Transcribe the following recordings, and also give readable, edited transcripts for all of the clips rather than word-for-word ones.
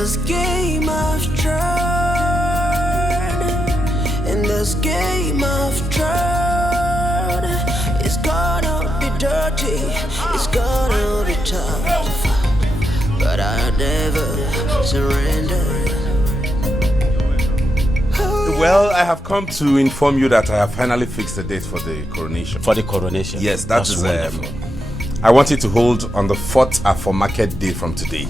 this game of Thrones, in this game of Thrones, it's gonna be dirty, it's gonna be tough, but I'll never surrender. Well, I have come to inform you that I have finally fixed the date for the coronation. For the coronation? Yes, that's wonderful. I want it to hold on the 4th Afro Market Day from today.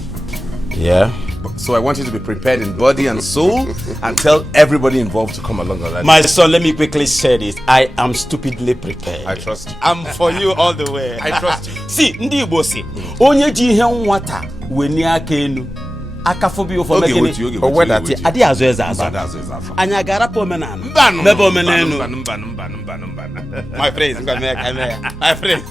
Yeah. So I want you to be prepared in body and soul and tell everybody involved to come along on that. My son, let me quickly say this. I am stupidly prepared. I trust you. I'm for you all the way. I trust you. See, ndi Igbo si, onye ji ihe nwata weni aka enu. Akafobi ofo megini owedati adi azo eza azo. Anya gara po menanu. Mebe omenenu. My friends, my friends.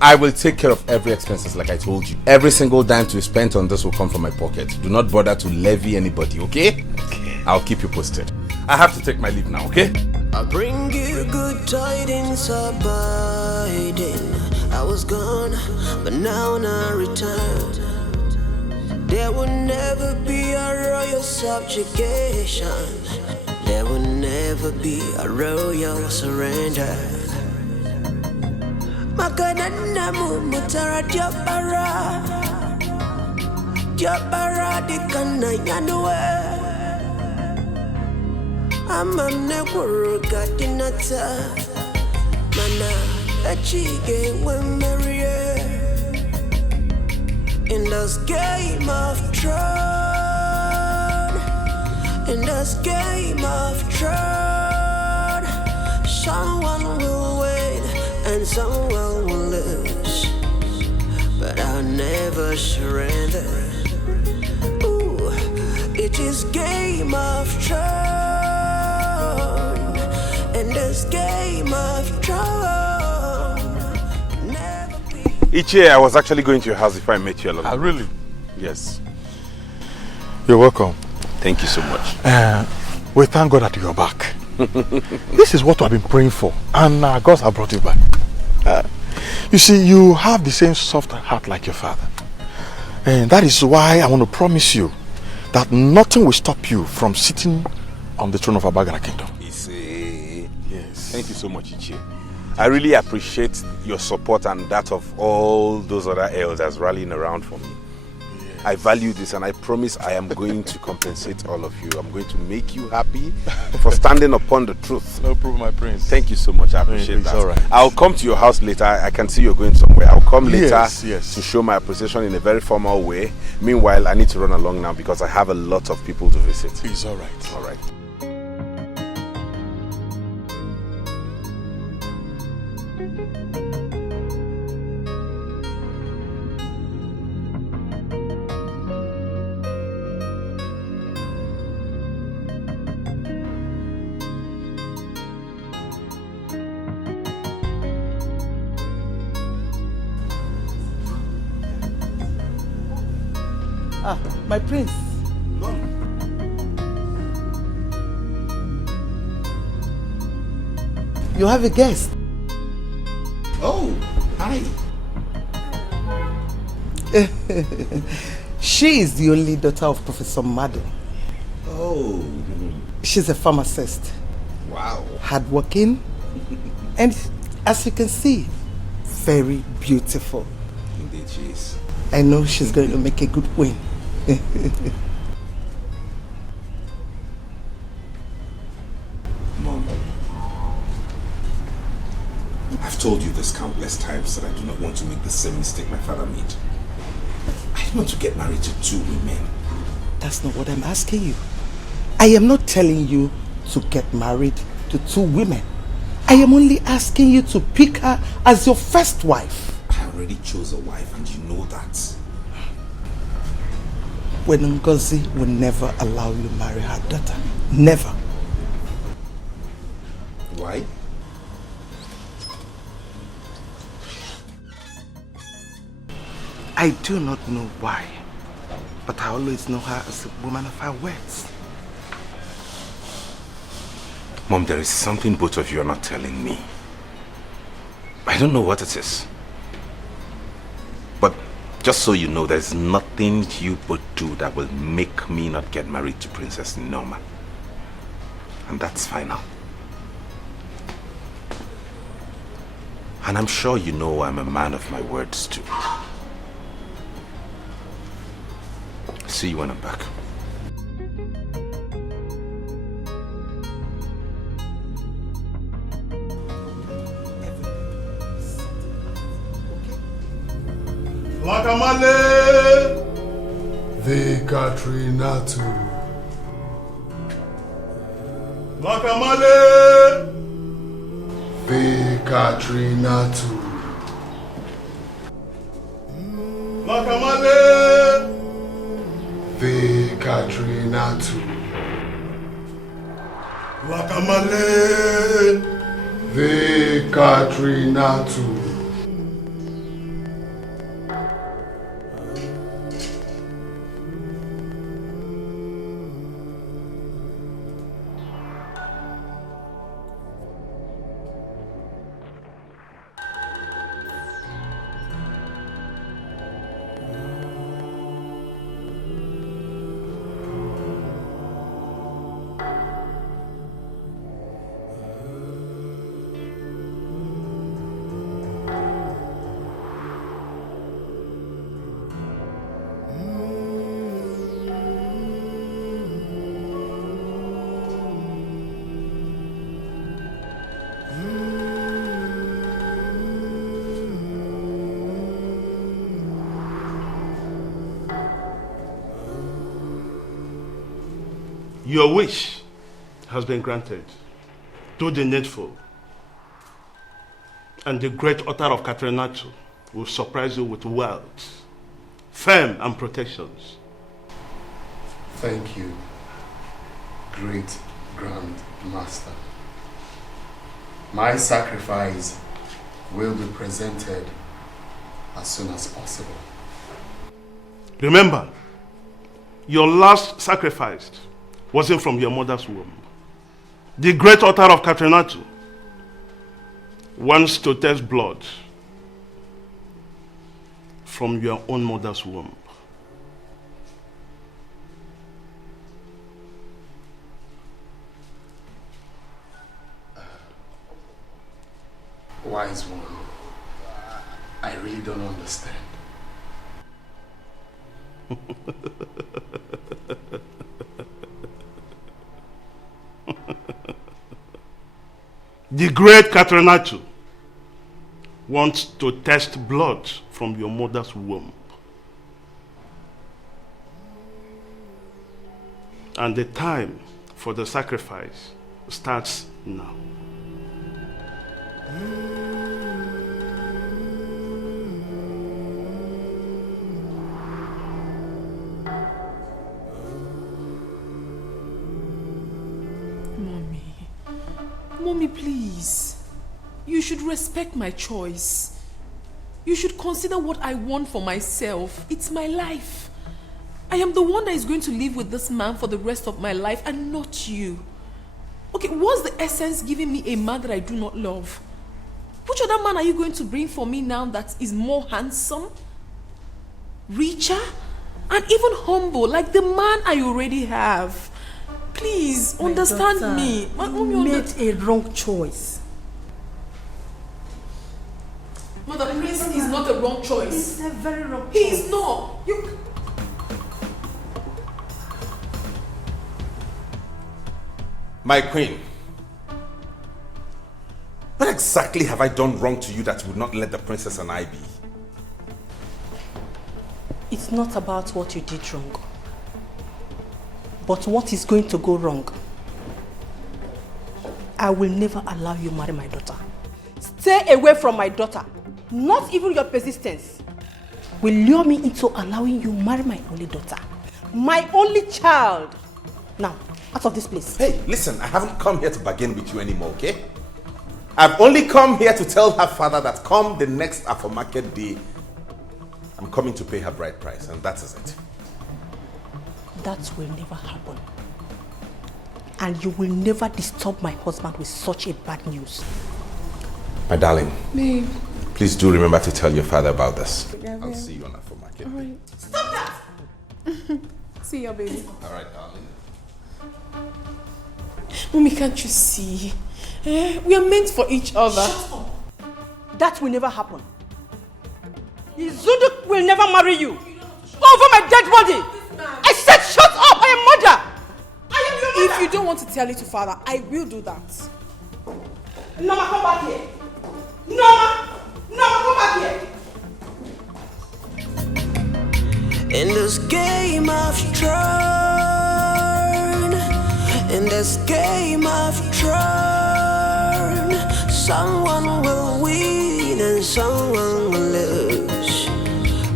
I will take care of every expenses like I told you. Every single dime to be spent on this will come from my pocket. Do not bother to levy anybody, okay? Okay. I'll keep you posted. I have to take my leave now, okay? I'll bring you good tidings abiding. I was gone, but now I return. There will never be a royal subjugation. There will never be a royal surrender. Makanana mutara Diabara dikana yanwe. Amam neguru gatinata. Mana achige wemarie. In this game of Thrones, in this game of Thrones, someone will win and someone will lose, but I'll never surrender. Ooh, it is game of Thrones, in this game of Thrones. Ichie, I was actually going to your house if I met you alone. Ah, really? Yes. You're welcome. Thank you so much. We thank God that you're back. This is what I've been praying for, and God has brought you back. You see, you have the same soft heart like your father. And that is why I want to promise you that nothing will stop you from sitting on the throne of Abagana Kingdom. Yes. Thank you so much, Ichie. I really appreciate your support and that of all those other elders rallying around for me. Yes. I value this, and I promise I am going to compensate all of you. I'm going to make you happy for standing upon the truth. No problem, my prince. Thank you so much. I appreciate that. All right. I'll come to your house later. I can see you're going somewhere. I'll come later to show my appreciation in a very formal way. Meanwhile, I need to run along now because I have a lot of people to visit. It's all right. All right. Ah, my prince. You have a guest. Oh, hi. She is the only daughter of Professor Madden. Oh. She's a pharmacist. Wow. Hardworking. And as you can see, very beautiful. Indeed she is. I know she's going to make a good win. Mom, I've told you this countless times that I do not want to make the same mistake my father made. I don't want to get married to 2 women. That's not what I'm asking you. I am not telling you to get married to 2 women. I am only asking you to pick her as your first wife. I already chose a wife, and you know that. When Ngozi will never allow you to marry her daughter. Never. Why? I do not know why, but I always know her as a woman of her words. Mom, there is something both of you are not telling me. I don't know what it is. But Just so you know, there's nothing you would do that will make me not get married to Princess Norma. And that's final. And I'm sure you know I'm a man of my words too. See you when I'm back. Lakamale, the Katrina too. Lakamale, the Katrina too. Lakamale, the Katrina too. Lakamale, the Katrina too. Your wish has been granted. Do the needful. And the great author of Coronation will surprise you with wealth, fame, and protections. Thank you, great Grand Master. My sacrifice will be presented as soon as possible. Remember, your last sacrifice wasn't from your mother's womb. The great author of Coronation wants to test blood from your own mother's womb. Wise one, I really don't understand. The great Coronation wants to test blood from your mother's womb. And the time for the sacrifice starts now. Mommy, please. You should respect my choice. You should consider what I want for myself. It's my life. I am the one that is going to live with this man for the rest of my life and not you. Okay, what's the essence giving me a man that I do not love? Which other man are you going to bring for me now that is more handsome, richer, and even humble like the man I already have? Please, understand me. You made a wrong choice. Mother, Prince is not a wrong choice. It's a very wrong choice. He is not. You... My queen, what exactly have I done wrong to you that would not let the princess and I be? It's not about what you did wrong, but what is going to go wrong. I will never allow you marry my daughter. Stay away from my daughter. Not even your persistence will lure me into allowing you marry my only daughter. My only child. Now, out of this place. Hey, listen, I haven't come here to bargain with you anymore, okay? I've only come here to tell her father that come the next Afro Market day, I'm coming to pay her bride price, and that is it. That will never happen. And you will never disturb my husband with such a bad news. My darling. Babe. Please do remember to tell your father about this. I'll see you on that for market. Right. Stop that! See your baby. Alright, darling. Mommy, can't you see? We are meant for each other. Shut up. That will never happen. Izudu will never marry you. Over my dead body. I said shut up! I am mother! I am your mother! If you don't want to tell it to father, I will do that. Norma, come back here. Norma, come back here. In this game I've thrown, in this game I've thrown, someone will win and someone will lose,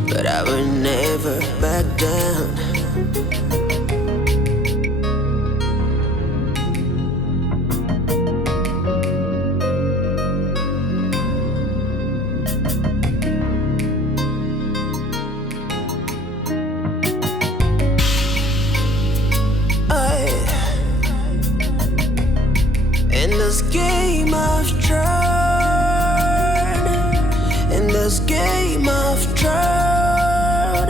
but I will never back down. In this game I've tried, in this game I've tried,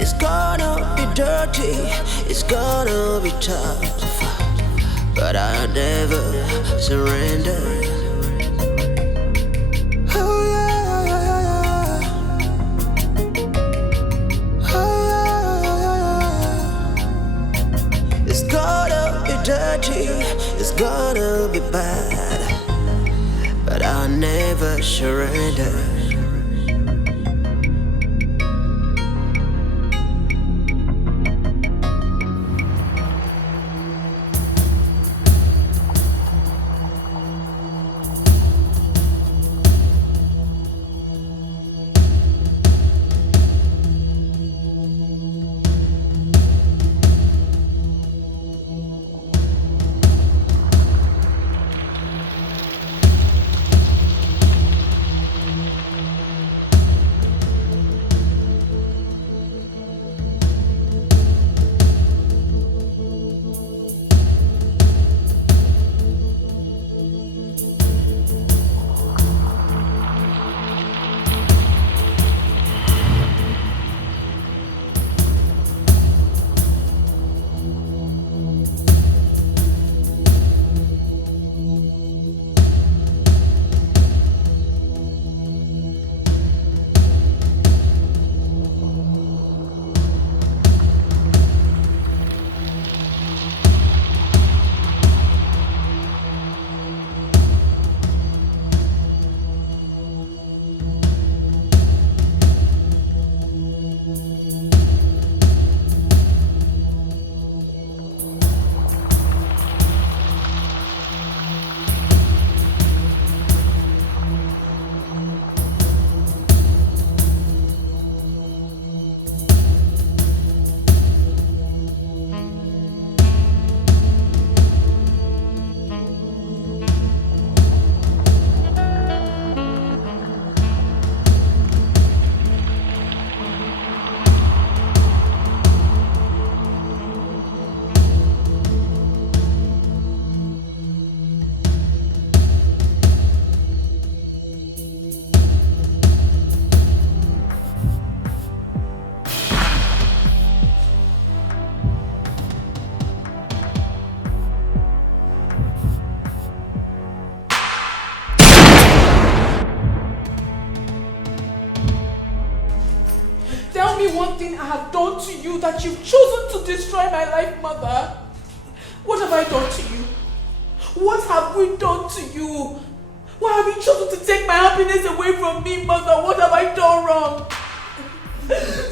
it's gonna be dirty, it's gonna be tough, but I'll never surrender. Oh yeah, oh yeah. It's gonna be dirty, it's gonna be bad, but I'll never surrender. One thing I have done to you that you've chosen to destroy my life, mother. What have I done to you? What have we done to you? Why have you chosen to take my happiness away from me, mother? What have I done wrong?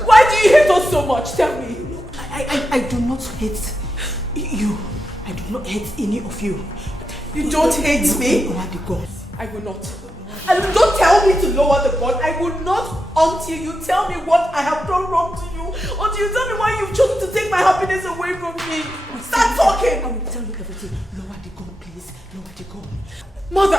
Why do you hate us so much? Tell me. I do not hate you. I do not hate any of you. You don't hate me? Lower the gun. I will not. And don't tell me to lower the gun. I will not until you tell me what I have done wrong to you. Until you tell me why you've chosen to take my happiness away from me. Start talking. I will tell you everything. Lower the gun, please. Lower the gun. Mother,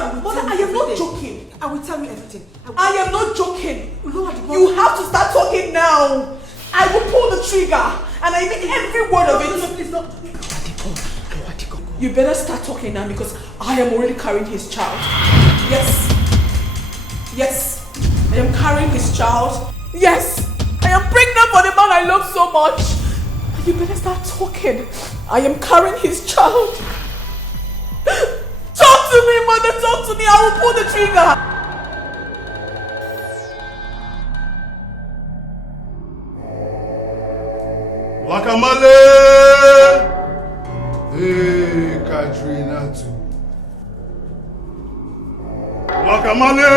I am not joking. I will tell you everything. I am not joking. Lower the gun. You have to start talking now. I will pull the trigger. And I mean every word of it. No, please, no. Lower the gun. Lower the gun. You better start talking now because I am already carrying his child. Yes. Yes. I am carrying his child. Yes, I am pregnant for the man I love so much. You better start talking. I am carrying his child. Talk to me, mother, talk to me. I will pull the trigger. Wakamale! Hey, Katrina too. Wakamale!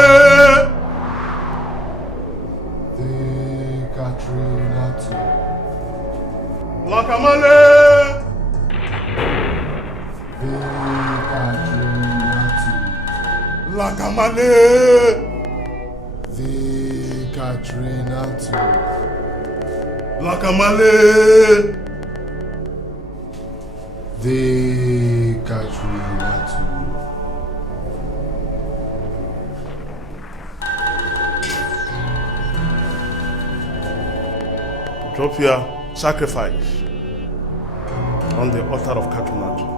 Hey, Katrina too. Wakamale! Hey, Katrina too. Wakamale! Hey, Katrina too. Wakamale! The Katrina too. Drop your sacrifice on the altar of Coronation.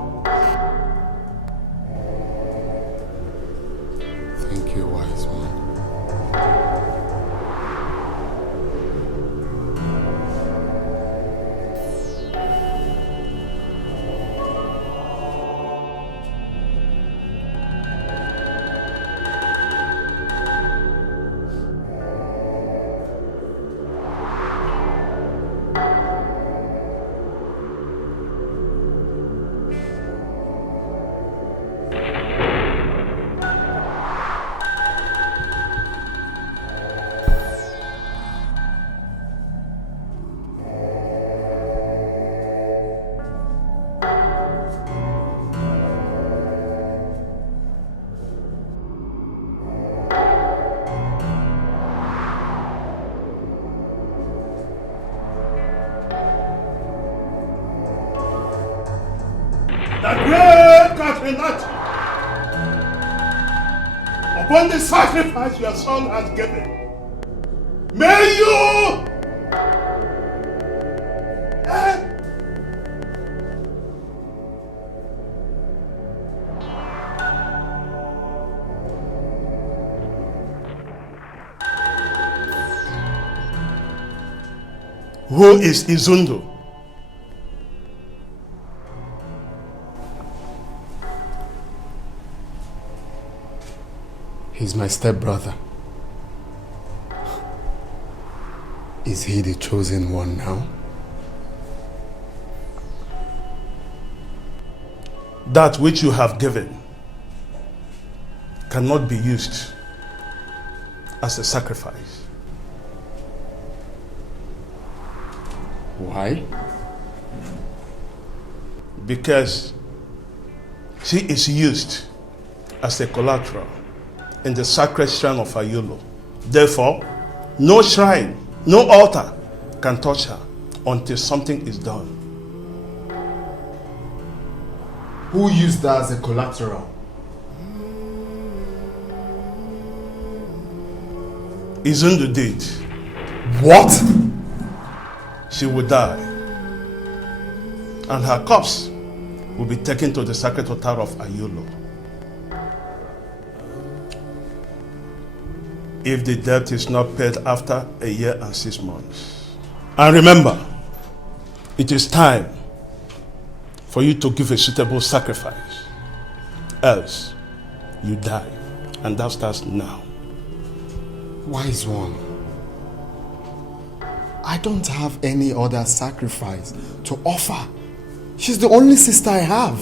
Thank you, wise one. Upon the sacrifice your son has given, may you Who is Izundo? He's my stepbrother. Is he the chosen one now? That which you have given cannot be used as a sacrifice. Why? Because she is used as a collateral in the sacred shrine of Ayolo. Therefore, no shrine, no altar can touch her until something is done. Who used that as a collateral? Izundu did. What? She will die, and her corpse will be taken to the sacred altar of Ayolo. If the debt is not paid after a year and 6 months. And remember, it is time for you to give a suitable sacrifice. Else, you die. And that starts now. Wise one, I don't have any other sacrifice to offer. She's the only sister I have.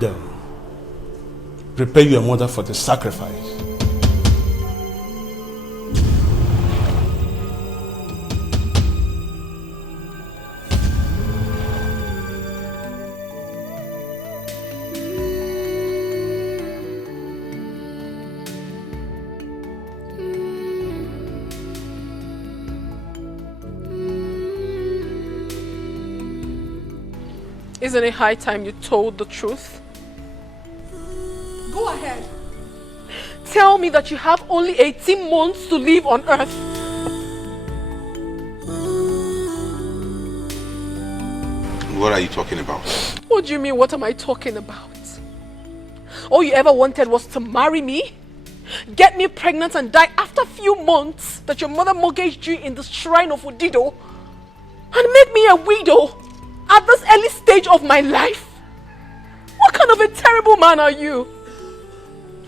Then, prepare your mother for the sacrifice. Isn't it high time you told the truth? Go ahead. Tell me that you have only 18 months to live on earth. What are you talking about? What do you mean, what am I talking about? All you ever wanted was to marry me? get me pregnant and die after a few months that your mother mortgaged you in the shrine of Udido and make me a widow at this early stage of my life? What kind of a terrible man are you?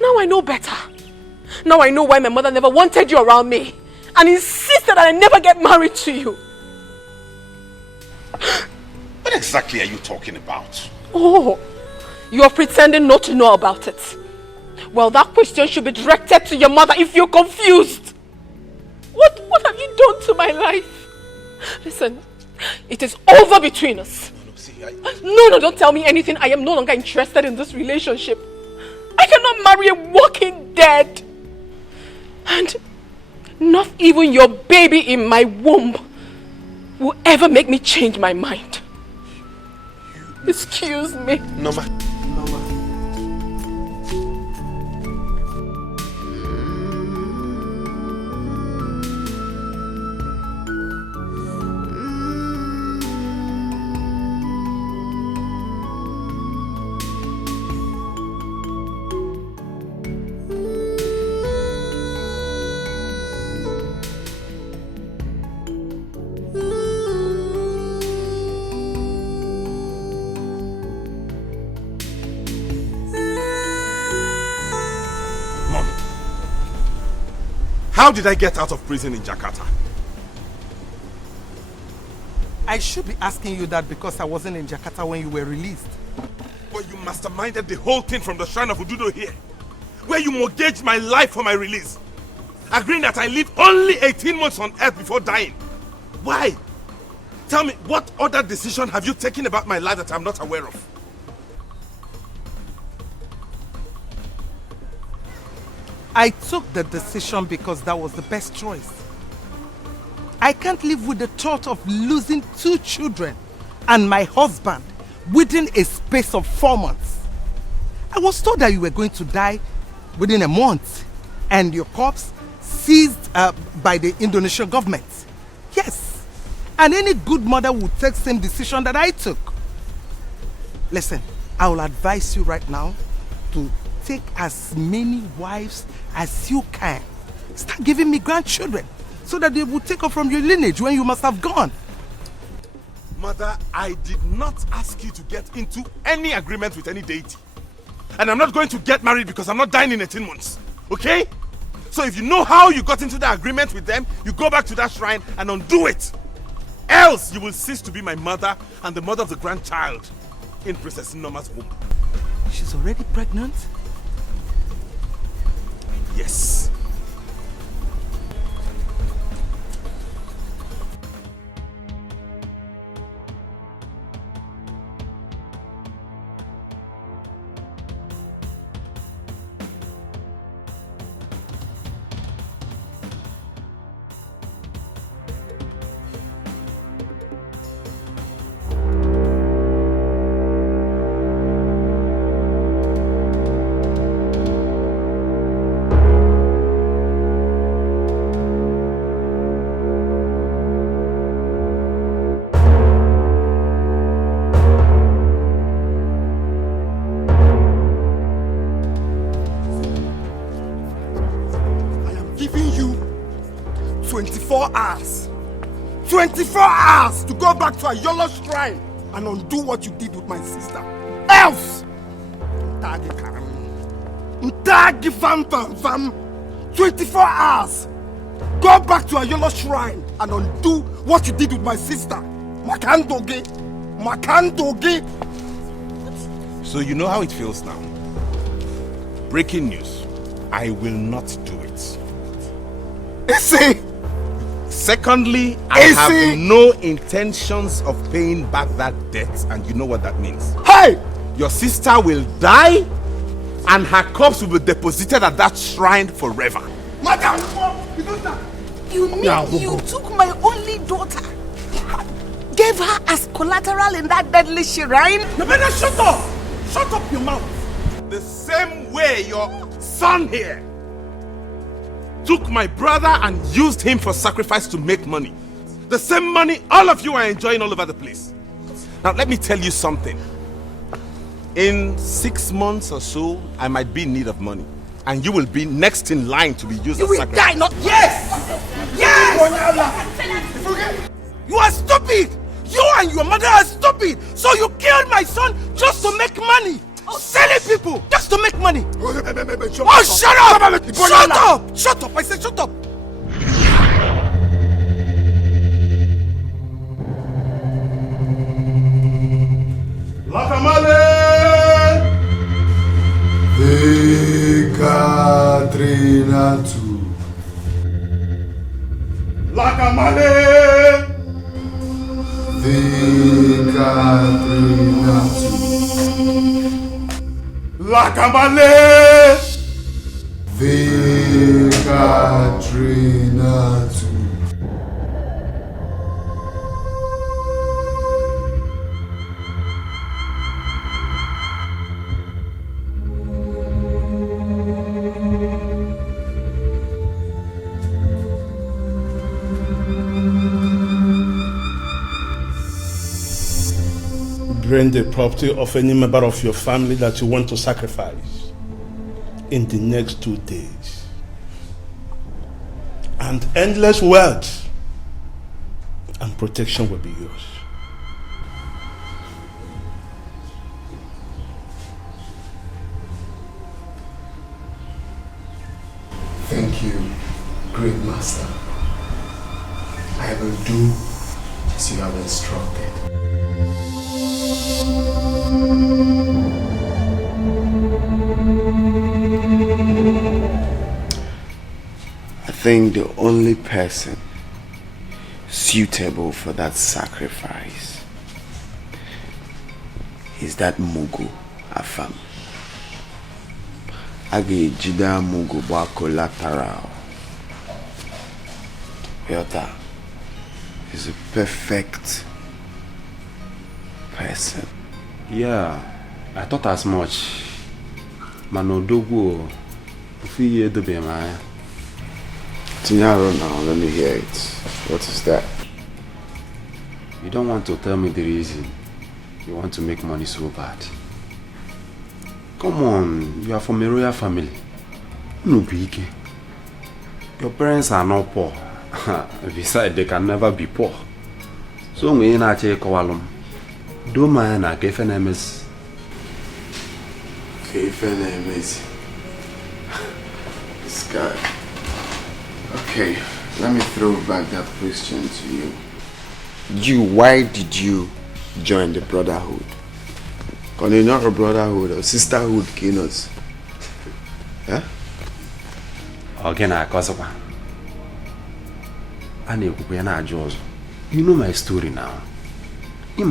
Now I know better. Now I know why my mother never wanted you around me and insisted that I never get married to you. What exactly are you talking about? Oh, you are pretending not to know about it. Well, that question should be directed to your mother if you're confused. What have you done to my life? Listen, it is over between us. No, don't tell me anything. I am no longer interested in this relationship. I cannot marry a walking dead. And not even your baby in my womb will ever make me change my mind. Excuse me. Norma. How did I get out of prison in Jakarta? I should be asking you that because I wasn't in Jakarta when you were released. But you masterminded the whole thing from the shrine of Ududo here, where you mortgaged my life for my release, agreeing that I live only 18 months on earth before dying. Why? Tell me, what other decision have you taken about my life that I'm not aware of? I took the decision because that was the best choice. I can't live with the thought of losing 2 children and my husband within a space of 4 months. I was told that you were going to die within a month and your corpse seized by the Indonesian government. Yes, and any good mother would take the same decision that I took. Listen, I will advise you right now to take as many wives as you can. Start giving me grandchildren so that they will take off from your lineage when you must have gone. Mother, I did not ask you to get into any agreement with any deity. And I'm not going to get married because I'm not dying in 18 months. Okay? So if you know how you got into the agreement with them, you go back to that shrine and undo it. Else you will cease to be my mother and the mother of the grandchild in Princess Norma's womb. She's already pregnant? Yes. Giving you 24 hours. 24 hours to go back to a Yolo shrine and undo what you did with my sister. Else! 24 hours. Go back to a Yolo shrine and undo what you did with my sister. Makandoge. So you know how it feels now. Breaking news. I will not do it. Secondly, I have no intentions of paying back that debt, and you know what that means. Hey! Your sister will die, and her corpse will be deposited at that shrine forever. Madam! You mean you took my only daughter, gave her as collateral in that deadly shrine? You better shut up! Shut up your mouth! The same way your son here took my brother and used him for sacrifice to make money. The same money all of you are enjoying all over the place. Now let me tell you something. In 6 months or so, I might be in need of money. and you will be next in line to be used as sacrifice. You will die, not... Yes! Yes! You are stupid! You and your mother are stupid! So you killed my son just to make money! Selling people just to make money! Oh, shut up! Shut up! Shut up! I said shut up! Lakamale! Vekatrinatu. Lakamale! Vekatrinatu. Lakamale! Vekatrinatu. Bring the property of any member of your family that you want to sacrifice in the next 2 days. And endless wealth and protection will be yours. Thank you, great master. I will do as you have instructed. I think the only person suitable for that sacrifice is that Mugu Afam. Age Jida Mugu ba collateral. Yota is a perfect person. Yeah, I thought as much. Manodogo, Fiye do be my. Tinyaro now, let me hear it. What is that? You don't want to tell me the reason. You want to make money so bad. Come on, you are from a royal family. No big. Your parents are not poor. Besides, they can never be poor. So we ain't actually call do man na KFNMS. KFNMS. This guy. Okay, let me throw back that question to you. Why did you join the brotherhood? Because you're not a brotherhood or sisterhood, Kinos. Huh? Again, I cause of you know my story now. You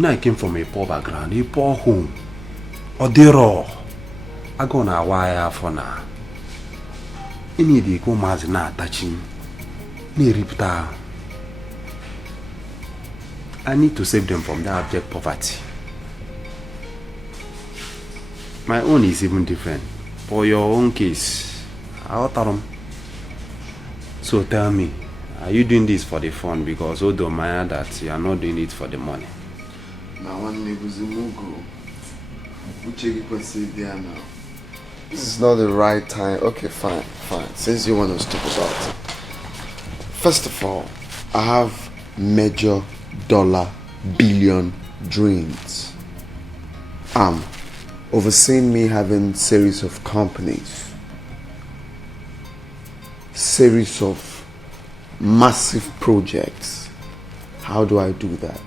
know I came from a poor background, a poor home. Or they raw. I go na wire for now. Any day go mas na touching. Ni ripta. I need to save them from that abject poverty. My own is even different. For your own case, I'll tell them. So tell me, are you doing this for the fun? Because I don't mind that you are not doing it for the money. Now one Nebuzimugo. Now. This is not the right time. Okay, fine. Since you want to talk about it. First of all, I have major dollar billion dreams. Overseeing me having series of companies, series of massive projects. How do I do that?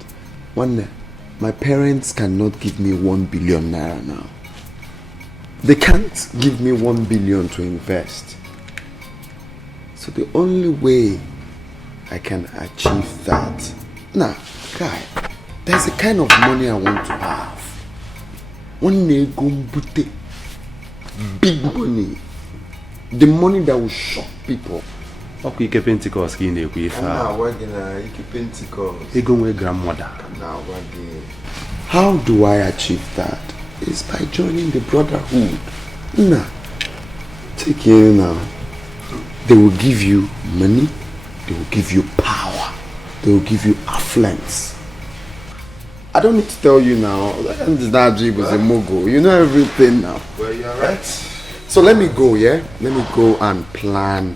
One, my parents cannot give me 1 billion naira now. They can't give me 1 billion to invest. So the only way I can achieve that, now, guy, there's a kind of money I want to have. One day go booty, big money, the money that will shock people. Okay, you keep Pentecost in the way. I'm working at Pentecost. You go with grandmother. How do I achieve that? It's by joining the brotherhood. Nah, take care now. They will give you money. They will give you power. They will give you affluence. I don't need to tell you now. That was a mogul. You know everything now. Well, you alright? So let me go, yeah? Let me go and plan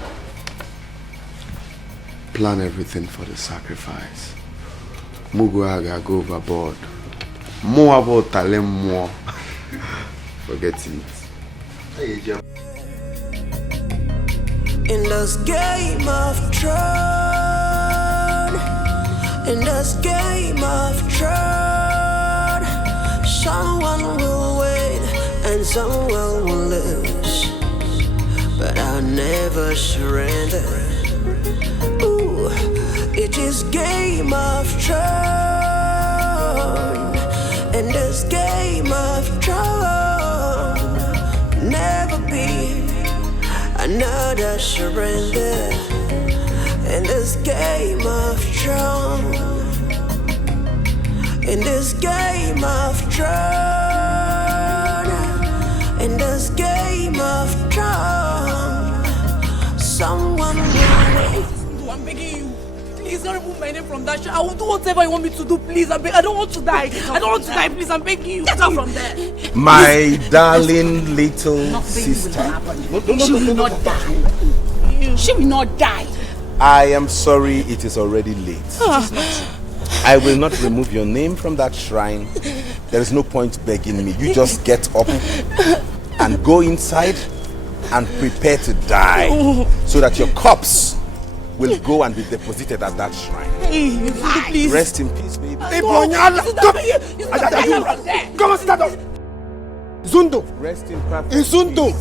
everything for the sacrifice. Muguaga go overboard. More about talent, more. Forgetting it. In this game of Thrones, in this game of Thrones, someone will win and someone will lose, but I'll never surrender. Ooh, it is game of Thrones, in this game of Thrones, never be another surrender. In this game of Thrones, in this game of Thrones, in this game of Thrones, someone will wait. I'm begging you. Please don't remove my name from that show. I will do whatever you want me to do, please. I don't want to die. I don't want to die, please. I'm begging you. Get out from there. My darling little sister. She will not die. She will not die. I am sorry, it is already late. I will not remove your name from that shrine. There is no point begging me. You just get up and go inside and prepare to die so that your corpse will go and be deposited at that shrine. Please. Rest in peace, baby. Come on, sit down. Zundo. Rest in peace. In Zundo.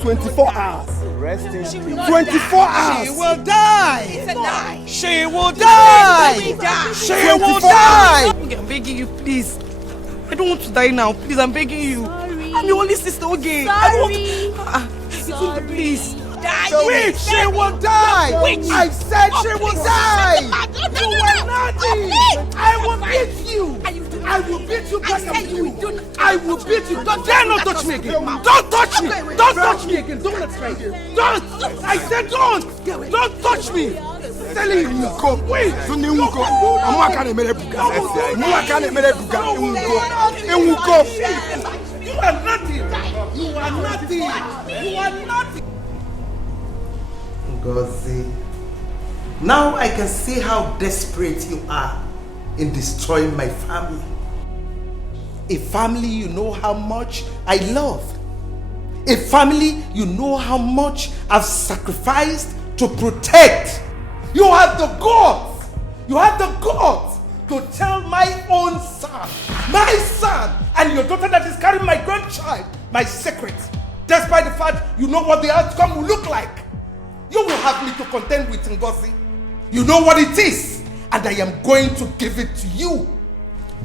24 hours. Rest in peace. 24 hours. She will die. She will die. She will die. I'm begging you, please. I don't want to die now. Please, I'm begging you. Sorry. I'm your only sister, okay? Sorry. I don't want to... Please. Witch, she will die. I said she will die. You will not die. I will beat you. I will beat you back at you. I will beat you. Don't dare not touch me again. Don't touch me. Don't touch me again. Don't let me. Don't. I said don't. Don't touch me. Telling you go. Wait. You are nothing. You are nothing. You are nothing. Ngozi, now I can see how desperate you are in destroying my family. A family you know how much I love. A family you know how much I've sacrificed to protect. You have the guts. You have the guts to tell my own son, and your daughter that is carrying my grandchild, my secret. Despite the fact you know what the outcome will look like. You will have me to contend with Ngozi. You know what it is, and I am going to give it to you.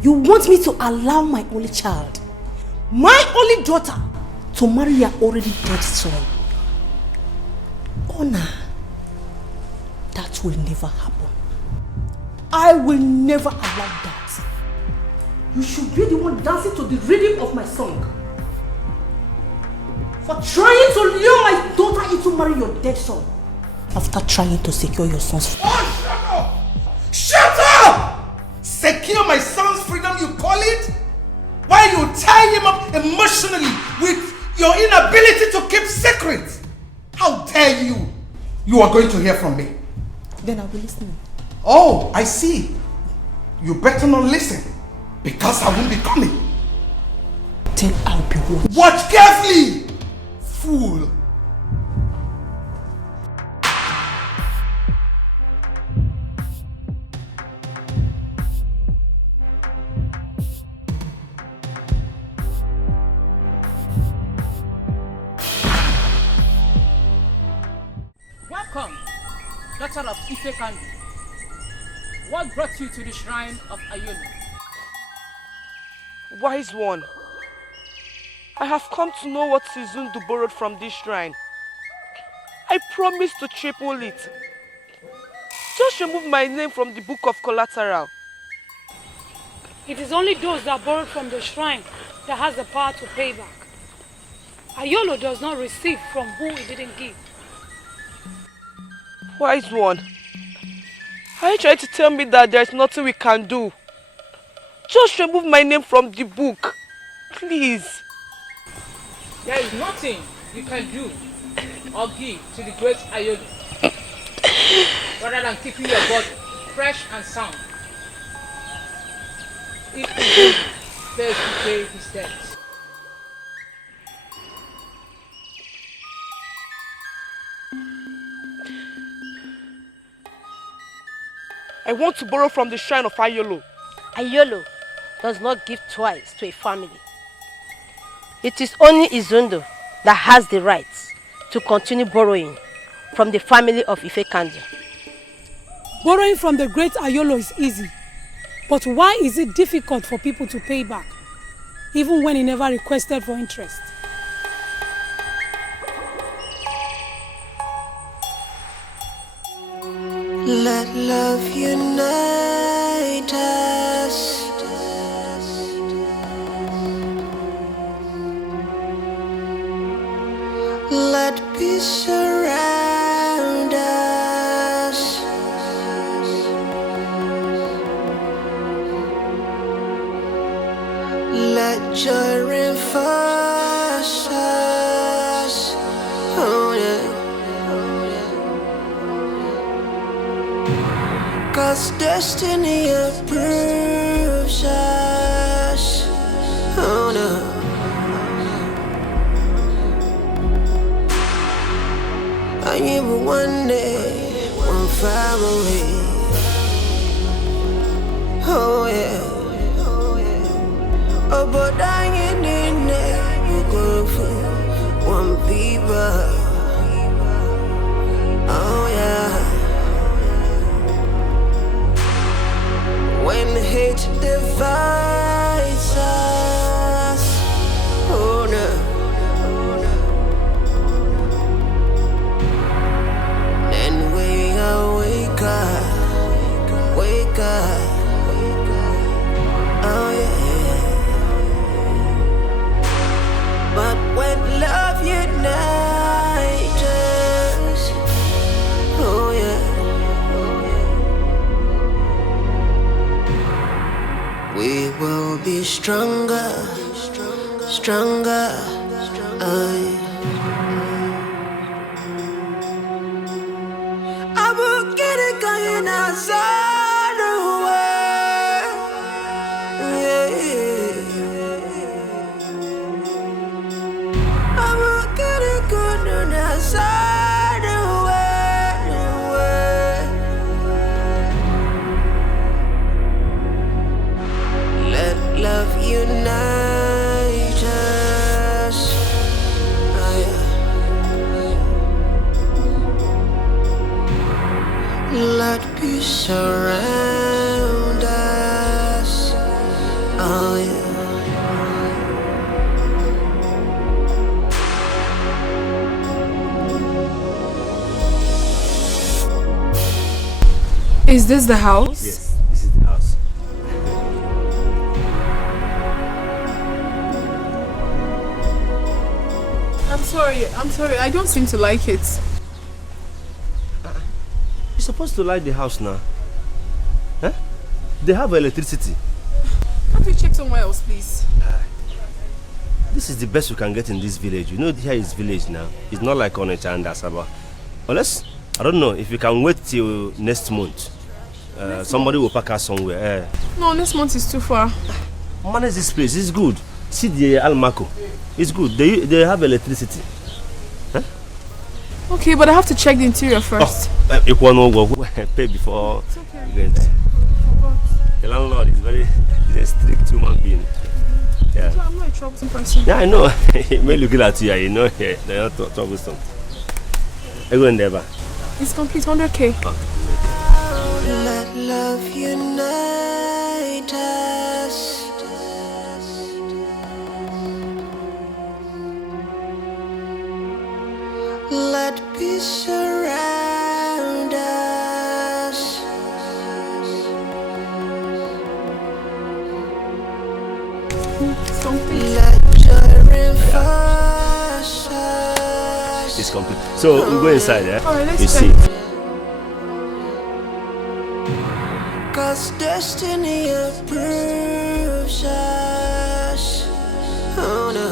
You want me to allow my only child, my only daughter, to marry your already dead son? Honor, that will never happen. I will never allow that. You should be the one dancing to the rhythm of my song. For trying to lure my daughter into marrying your dead son. After trying to secure your son's freedom. Oh, shut up! Shut up! Secure my son's freedom, you call it? While you tie him up emotionally with your inability to keep secrets. How dare you? You are going to hear from me. Then I'll be listening. Oh, I see. You better not listen, because I won't be coming. Then I'll be watching. Watch carefully, fool. Welcome, daughter of Etiko. What brought you to the shrine of Ayonu? Wise one, I have come to know what Sizundu borrowed from this shrine. I promise to triple it. Just remove my name from the book of collateral. It is only those that borrowed from the shrine that has the power to pay back. Ayolo does not receive from who he didn't give. Wise one, are you trying to tell me that there is nothing we can do? Just remove my name from the book, please. There is nothing you can do or give to the great Ayolo rather than keeping your body fresh and sound. If you fails to pay his debts. I want to borrow from the shrine of Ayolo. Ayolo does not give twice to a family. It is only Izundo that has the right to continue borrowing from the family of Ifekandu. Borrowing from the great Ayolo is easy. But why is it difficult for people to pay back, even when he never requested for interest? Let love unite us. Let peace surround us. Let joy reinforce us. Oh yeah. 'Cause destiny approves us. Oh no. I knew one day, one family. Oh yeah. Oh, but I ain't in there. You go for one people. Oh yeah. When hate divides us, oh no. Then we wake up, oh yeah. But when love unites us, oh yeah. We will be stronger, stronger. I will get it going outside the world. I will get it going outside the world. Let love unite us. Let peace surround us. Oh yeah. Is this the house? Yes, this is the house. I'm sorry, I don't seem to like it. You're supposed to like the house now. Huh? They have electricity. Can't we check somewhere else, please? This is the best we can get in this village. You know, here is village now. It's not like Onitsha and Asaba. Unless, I don't know, if you can wait till next month. Somebody will pack us somewhere. No, next month is too far. Manage this place, it's good. See the Almaco. It's good. They have electricity. Huh? Okay, but I have to check the interior first. If one will pay before you go inside. The landlord is he's a strict human being. Yeah. I'm not a troublesome person. Yeah, I know. He may look at you, you know, they're not troublesome. I go in there, it's complete 100K. Let love unite us. Let peace surround us. Let joy reinforce us. It's complete. So we go inside, yeah? Alright, let's you check. see. 'Cause destiny approves us. Oh no.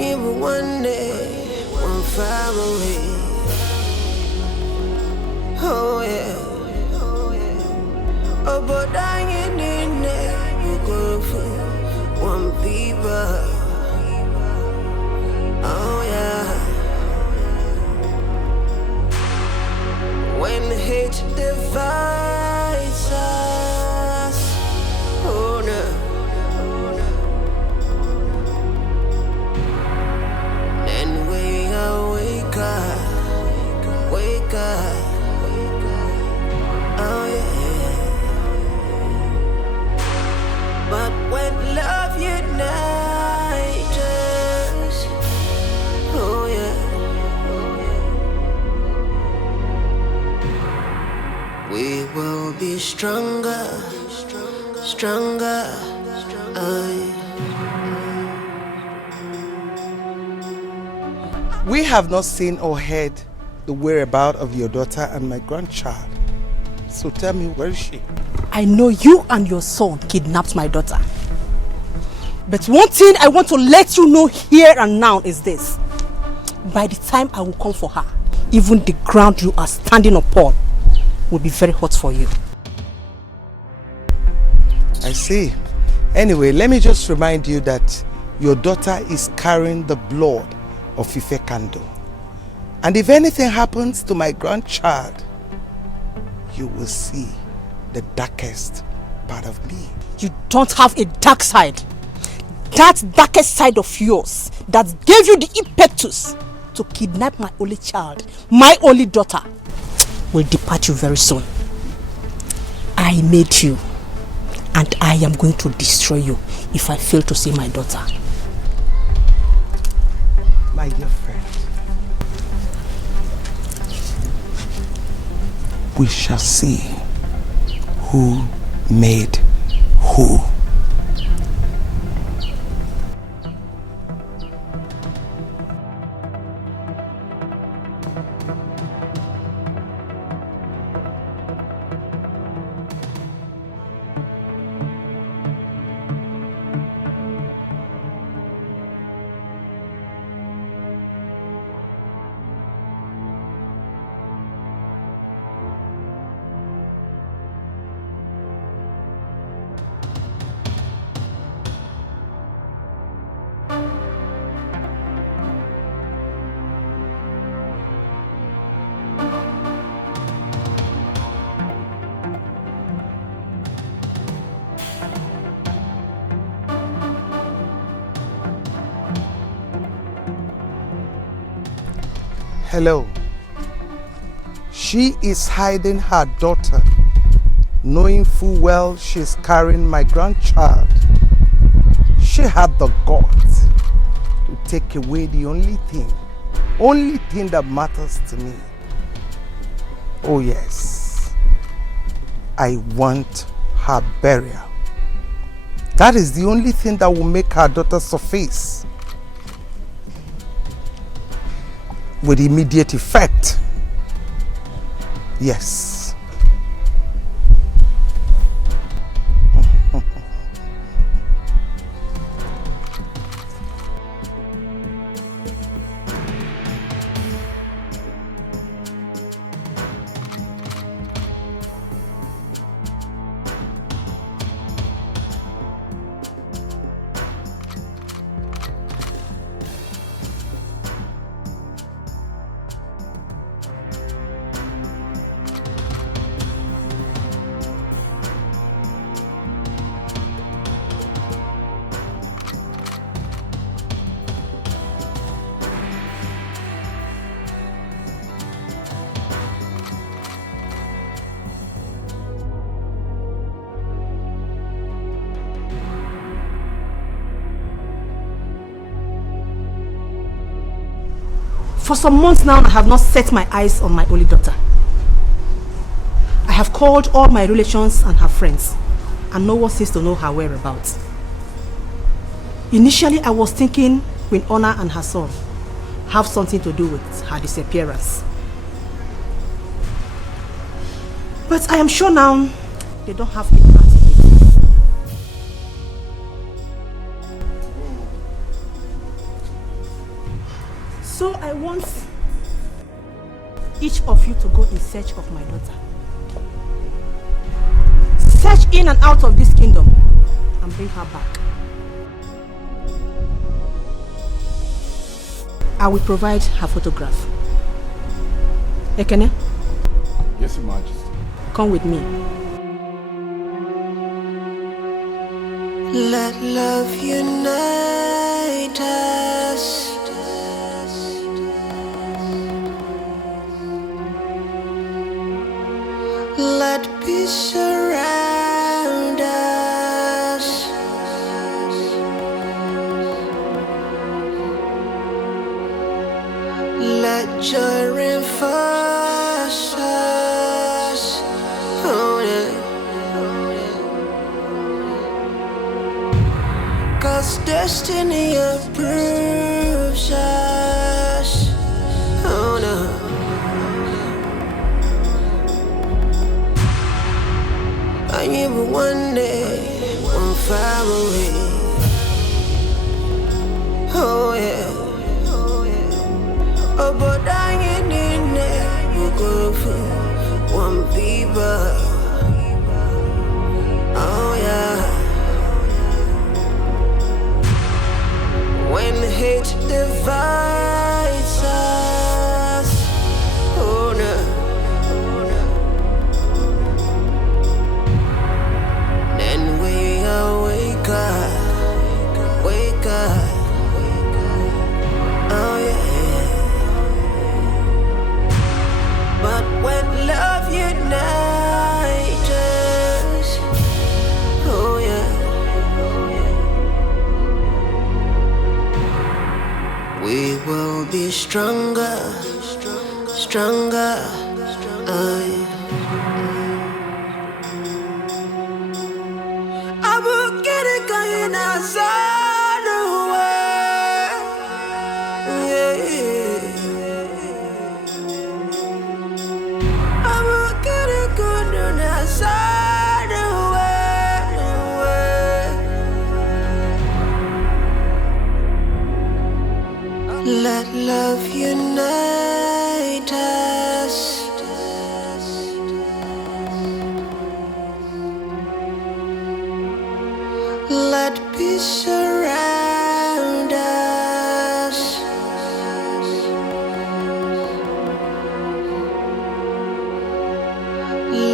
even one day, one far away. Oh yeah. Oh, but I ain't in there. You go for one people. Oh yeah. When hate divides us, oh no. Then we wake up, oh yeah. But when love unites us, oh yeah. We will be stronger, stronger. We have not seen or heard the whereabouts of your daughter and my grandchild. So tell me, where is she? I know you and your son kidnapped my daughter. But one thing I want to let you know here and now is this. By the time I will come for her, even the ground you are standing upon will be very hot for you. I see. Anyway, let me just remind you that your daughter is carrying the blood of Etiko. And if anything happens to my grandchild, you will see the darkest part of me. You don't have a dark side. That darkest side of yours that gave you the impetus to kidnap my only child, my only daughter, will depart you very soon. I made you, and I am going to destroy you if I fail to see my daughter. My dear friend, we shall see who made who. Hello. She is hiding her daughter, knowing full well she's carrying my grandchild. She had the guts to take away the only thing that matters to me. Oh yes, I want her burial. That is the only thing that will make her daughter surface with immediate effect. Yes. For some months now, I have not set my eyes on my only daughter. I have called all my relations and her friends, and no one seems to know her whereabouts. Initially, I was thinking Queen Honor and her son have something to do with her disappearance. But I am sure now they don't have any part in it. I want each of you to go in search of my daughter. Search in and out of this kingdom and bring her back. I will provide her photograph. Ekene? Yes, Your Majesty. Come with me. Let love unite us. Let peace surround us. Let joy reinforce us. Oh, yeah. 'Cause destiny approves us. Oh no. I knew one day, one family. Oh yeah. Oh, but I ain't in there. You go for one people. Oh yeah. When hate divides us, oh no. Then we wake up, oh yeah. But when love unites us, oh yeah. We will be stronger, stronger. I will get it going outside the way. I will get it going outside the way. Let love unite us. Let peace surround us.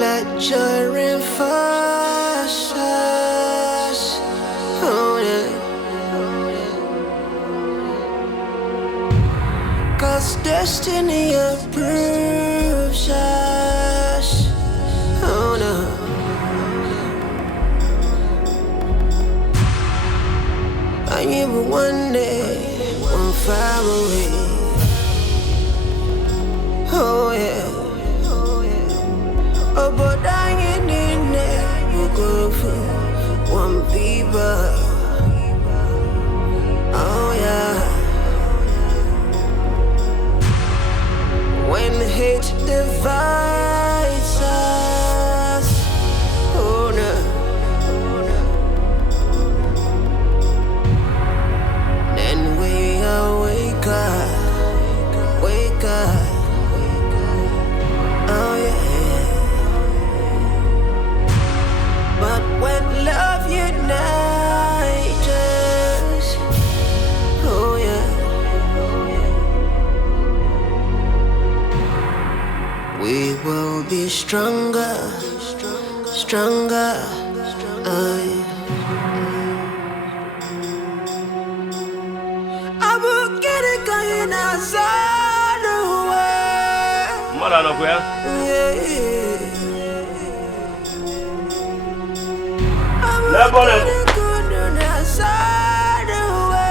Let joy reinforce us. Oh yeah. 'Cause destiny approves us. Oh no. I knew one day, one family. Oh yeah. Oh, but I ain't in there. You go for one people. Oh yeah. When hate divides us, oh no. Then we wake up, oh yeah. But when love unites us, oh yeah. We will be stronger, stronger. I will get it going outside the way. Mother, no where? Level, level. Outside the way.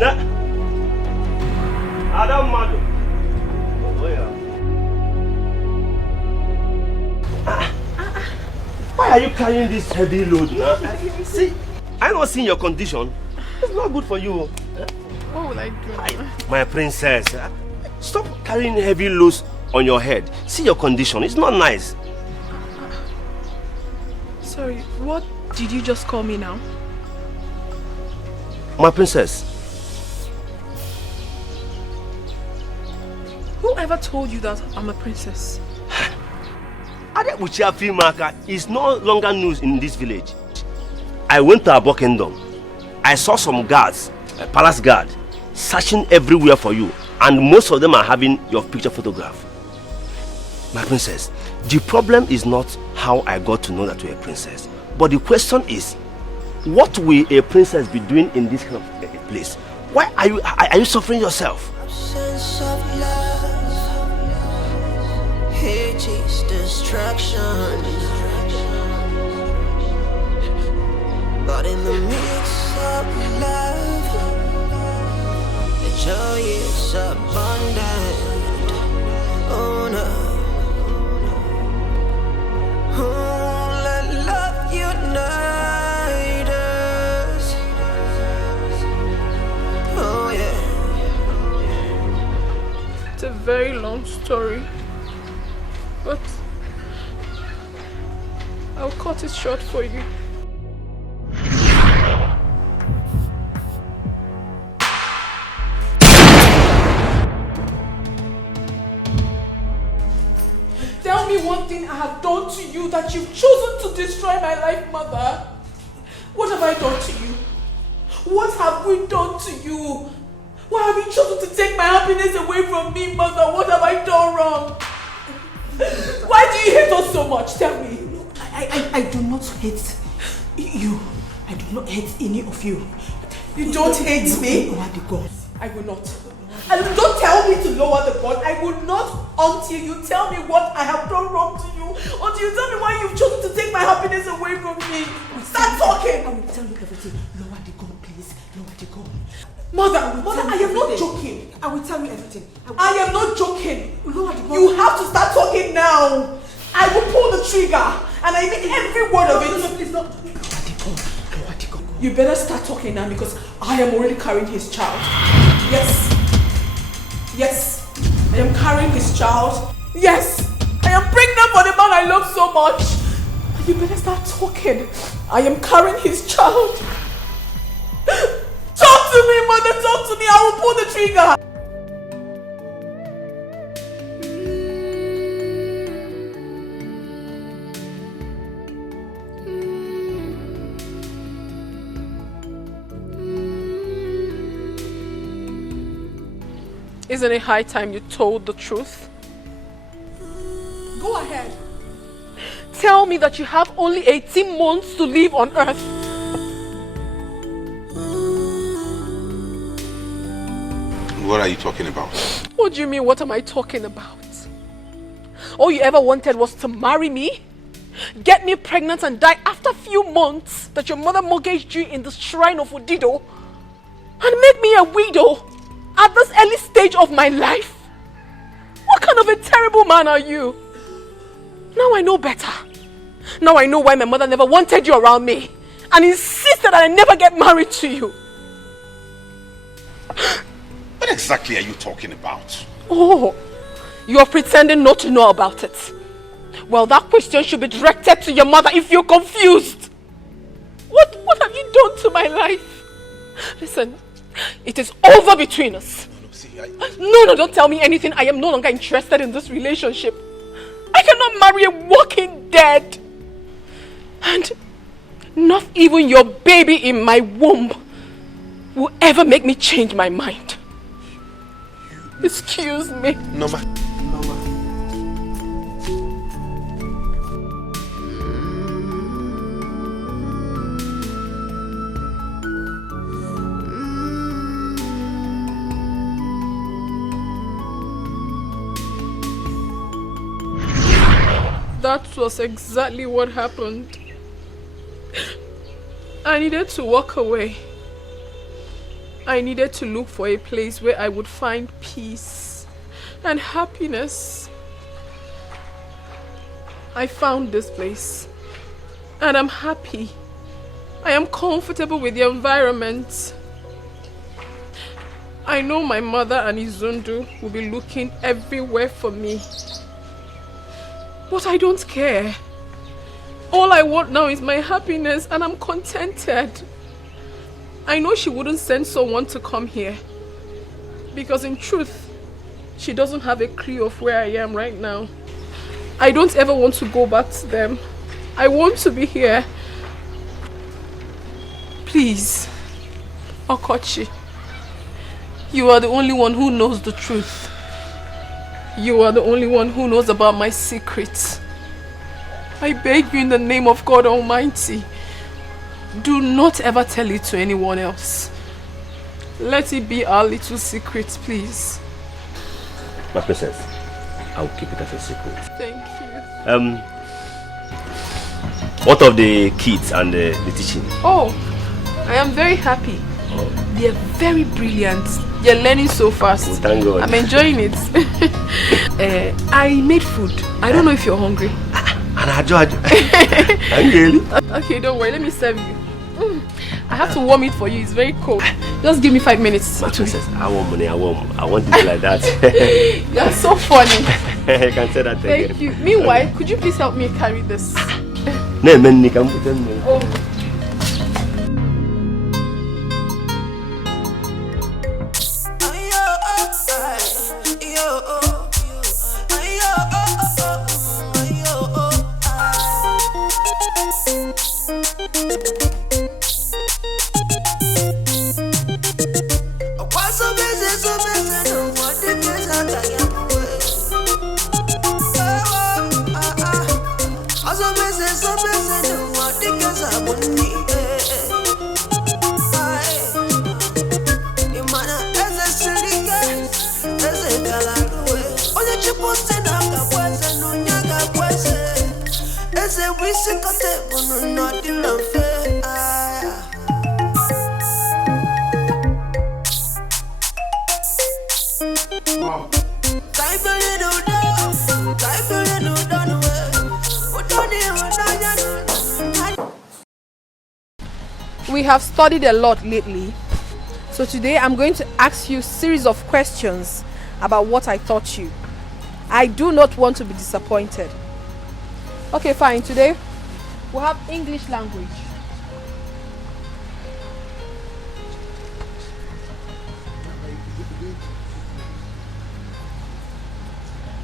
Nah. Adam Madu. Why are you carrying this heavy load now? See, I not seeing your condition. It's not good for you. What will I do? My princess, stop carrying heavy loads on your head. See your condition. It's not nice. So Sorry, what did you just call me now? My princess. Whoever told you that I'm a princess? Adebuchi Afimaka is no longer news in this village. I went to Abo Kingdom. I saw some guards, a palace guard, searching everywhere for you, and most of them are having your picture photograph. My princess, the problem is not how I got to know that you're a princess, but the question is, what will a princess be doing in this kind of place? Why are you suffering yourself? Sense of love, hate is destruction. But in the midst of love, the joy is abundant. Oh no. Oh, let love unite us. Oh yeah. It's a very long story, but I'll cut it short for you. Tell me one thing I have done to you that you've chosen to destroy my life, Mother. What have I done to you? What have we done to you? Why have you chosen to take my happiness away from me, Mother? What have I done wrong? Why do you hate us so much? Tell me. I do not hate you. I do not hate any of you. You don't hate me? Lower the gun. I will not. And don't tell me to lower the gun. I will not until you tell me what I have done wrong to you. Until you tell me why you've chosen to take my happiness away from me. Start talking. I will tell you everything. Lower the gun, please. Lower the gun. Mother, I am not joking. I will tell you everything. I am not joking. Lower the gun. You have to start talking now. I will pull the trigger. And I mean every word of it. No, please, no. Lower the gun. Lower the gun. You better start talking now because I am already carrying his child. Yes. Yes. I am carrying his child. Yes. I am pregnant for the man I love so much. You better start talking. I am carrying his child. Talk to me, Mother. Talk to me. I will pull the trigger. Isn't it high time you told the truth? Go ahead. Tell me that you have only 18 months to live on earth. What are you talking about? What do you mean, what am I talking about? All you ever wanted was to marry me, get me pregnant and die after a few months that your mother mortgaged you in the shrine of Udido, and make me a widow at this early stage of my life? What kind of a terrible man are you? Now I know better. Now I know why my mother never wanted you around me and insisted that I never get married to you. What exactly are you talking about? Oh, you're pretending not to know about it. Well, that question should be directed to your mother if you're confused. What have you done to my life? Listen, it is over between us. No, don't tell me anything. I am no longer interested in this relationship. I cannot marry a walking dead. And not even your baby in my womb will ever make me change my mind. Excuse me. Noma. That was exactly what happened. I needed to walk away. I needed to look for a place where I would find peace and happiness. I found this place and I'm happy. I am comfortable with the environment. I know my mother and Izundu will be looking everywhere for me. But I don't care. All I want now is my happiness, and I'm contented. I know she wouldn't send someone to come here, because in truth, she doesn't have a clue of where I am right now. I don't ever want to go back to them. I want to be here. Please, Okochi, you are the only one who knows the truth. You are the only one who knows about my secrets. I beg you in the name of God Almighty, do not ever tell it to anyone else. Let it be our little secret, please. My princess, I will keep it as a secret. Thank you. What of the kids and the teaching? Oh, I am very happy. They are very brilliant. They are learning so fast. Oh, thank God. I'm enjoying it. I made food. I don't know if you're hungry. Okay, don't worry. Let me serve you. I have to warm it for you. It's very cold. Just give me 5 minutes. My princess, I want money. I want it like that. You're so funny. I can say that again. Thank you. Meanwhile, could you please help me carry this? No, man, you can put them. Oh. We have studied a lot lately, so today I'm going to ask you a series of questions about what I taught you. I do not want to be disappointed. Okay, fine. Today we'll have English language.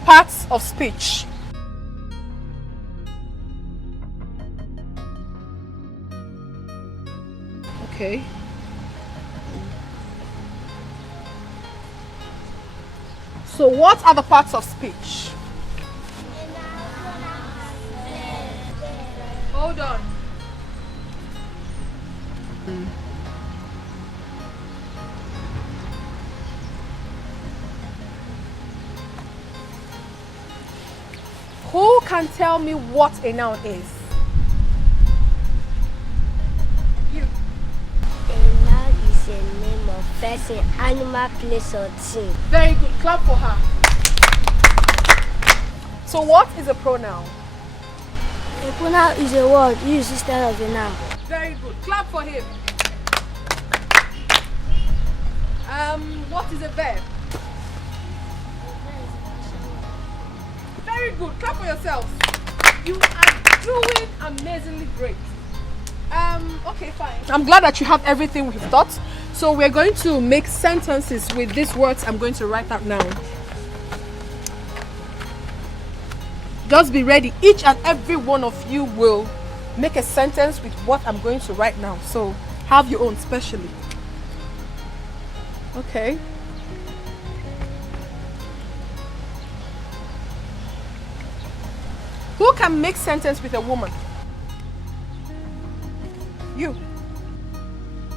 Parts of speech. Okay. So what are the parts of speech? Hold on. Who can tell me what a noun is? A name of person, animal, place, or thing. Very good. Clap for her. So what is a pronoun? A pronoun is a word used instead of a noun. Very good. Clap for him. What is a verb? Very good. Clap for yourselves. You are doing amazingly great. Okay, fine. I'm glad that you have everything we've taught. So we're going to make sentences with these words I'm going to write out now. Just be ready. Each and every one of you will make a sentence with what I'm going to write now. So have your own specially. Okay. Who can make sentence with a woman? You.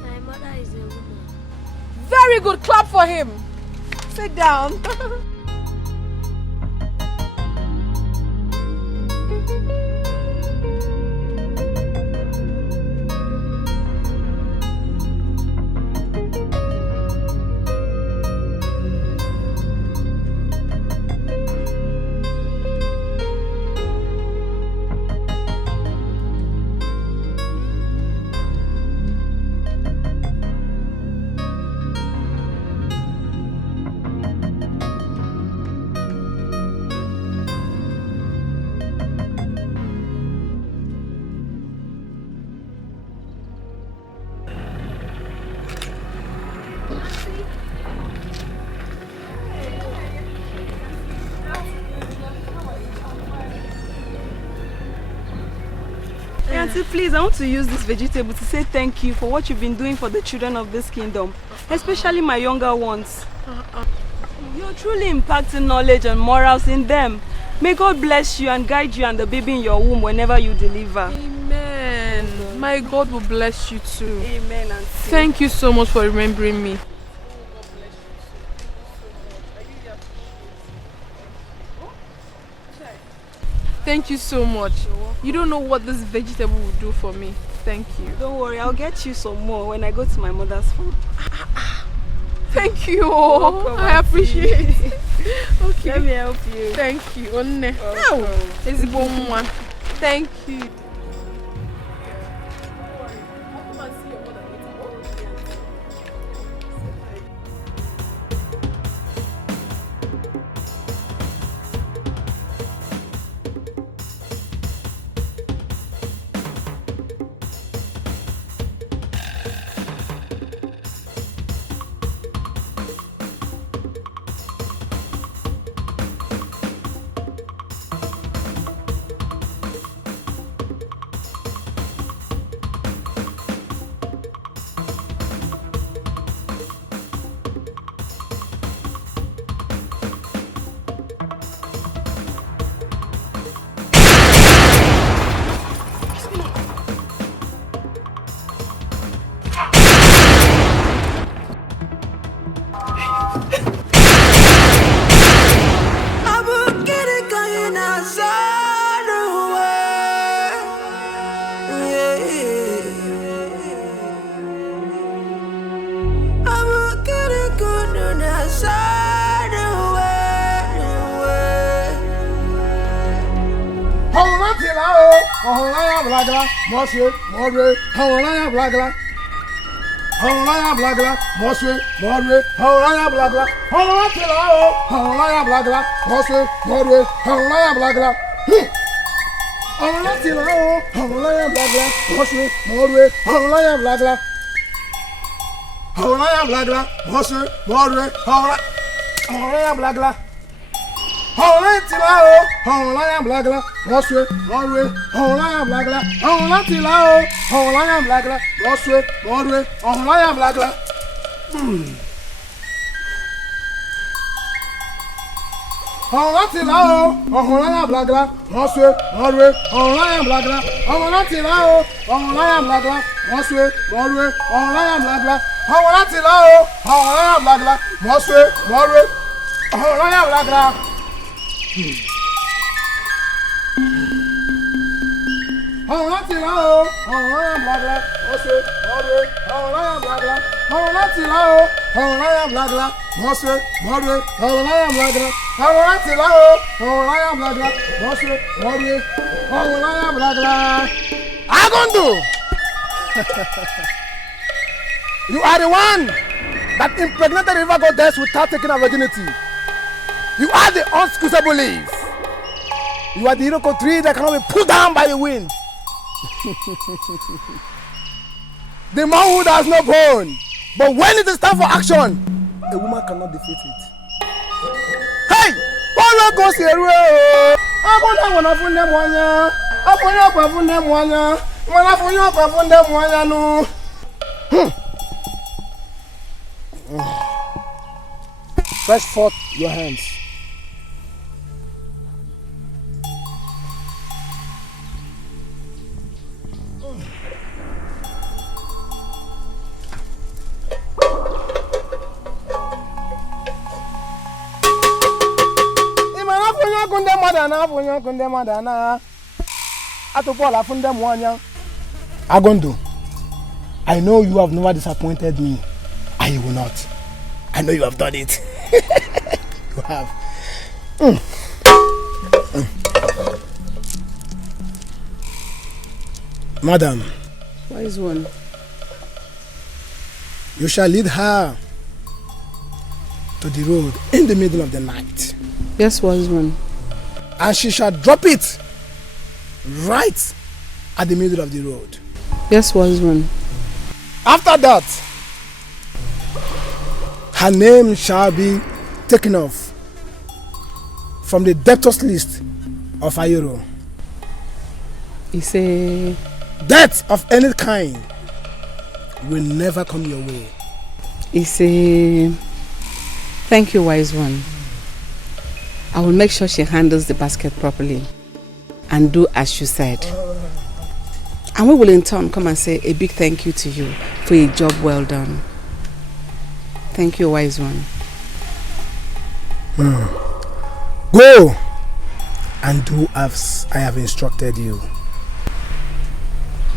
My mother is a woman. Very good. Clap for him. Sit down. Auntie, please, I want to use this vegetable to say thank you for what you've been doing for the children of this kingdom, especially my younger ones. You're truly impacting knowledge and morals in them. May God bless you and guide you and the baby in your womb whenever you deliver. Amen. My God will bless you too. Amen, Auntie. Thank you so much for remembering me. Thank you so much. You don't know what this vegetable will do for me. Thank you. Don't worry, I'll get you some more when I go to my mother's farm. Thank you. Welcome, I appreciate it. Okay. Let me help you. Thank you. It's one. Thank you. Monsieur, Mordre, Hawana Blagla. Hawana Blagla, Monsieur, Mordre, Hawana Blagla. Hawana Tilao, Hawana Blagla, Monsieur, Mordre, Hawana Blagla. Hawana Tilao, Hawana Blagla, Monsieur, Mordre, Hawana Blagla. Hawana Blagla, Monsieur, Mordre, Hawana Blagla. Hawana Tilao, Hawana Blagla, Monsieur, Mordre, Hawana Blagla. Hawana Tilao, Hawana Blagla, Monsieur, Mordre, Hawana Blagla. Hawana Tilao, Hawana Blagla, Monsieur, Mordre, Hawana Blagla. Hawana Tilao, Hawana Blagla, Monsieur, Mordre, Hawana Blagla. Hawana Tilao, Hawana Blagla, Monsieur, Mordre, Hawana Blagla. Hawana Tilao, Hawana Blagla, Monsieur, Mordre, Hawana Blagla. Hawana Tilao, Hawana Blagla, Monsieur, Mordre, Hawana Blagla. Hawana Tilao, Hawana Blagla, Monsieur, Mordre, Hawana Blagla. Agondo! You are the one that impregnated the river goddess without taking her virginity. You are the unsqueezable leaf. You are the Etiko tree that cannot be pulled down by the wind. The manhood has no bone, but when it is time for action, a woman cannot defeat it. Hey! Follow goes here. Stretch forth your hands. Agondo, I know you have never disappointed me, and you will not. I know you have done it. You have. Madam. Wise one. You shall lead her to the road in the middle of the night. Yes, wise one. And she shall drop it right at the middle of the road. Yes, wise one. After that, her name shall be taken off from the debtors list of Ayoro. You say death of any kind will never come your way. Thank you, wise one. I will make sure she handles the basket properly and do as you said. And we will in turn come and say a big thank you to you for a job well done. Thank you, wise one. Go and do as I have instructed you.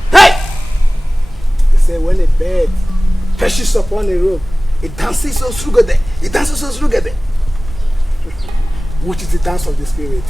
Hey! They say when a bird perches upon a rope, it dances so together. Which is the dance of the spirit.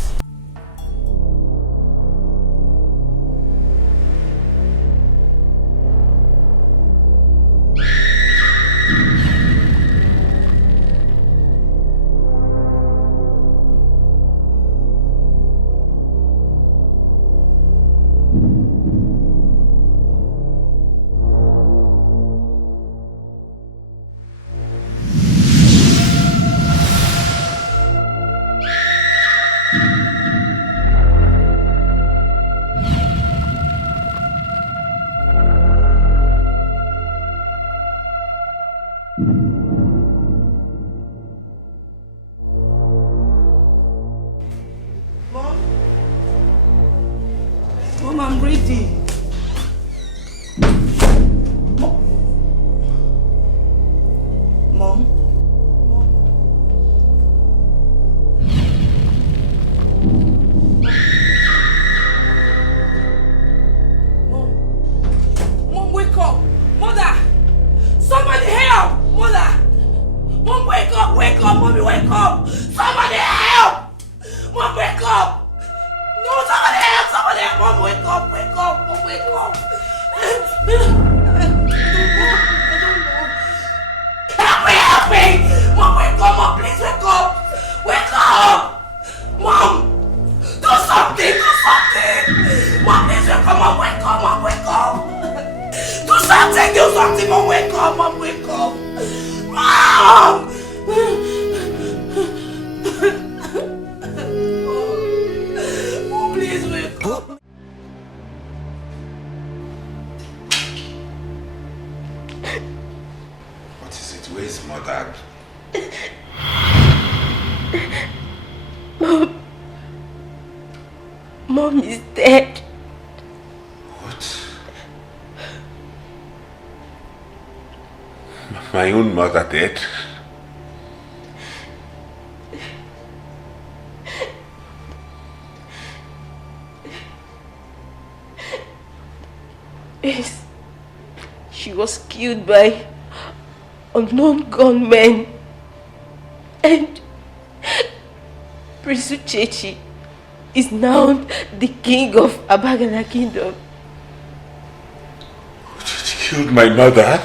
Mom, I'm ready. Mom? Mom, wake up! Mother! Somebody help! Mother! Mom, wake up! Wake up! Mommy, wake up! Somebody help! Mom, wake up! No, somebody help! Somebody help! Mom, wake up! Wake up! Mom, wake up! Help me! Mom, wake up! Mom, please wake up! Wake up! Mom! Do something! Do something! Mom, please wake up! Mom, wake up! Mom, wake up! Do something! Do something! Mom, wake up! Mom, wake up! Mom! Mom, please wake up! What is it? Where is Mother? Mom is dead. What? My own mother dead? Yes. She was killed by unknown gunmen. And Prince Uchechi is now the king of Abagana Kingdom. She killed my mother?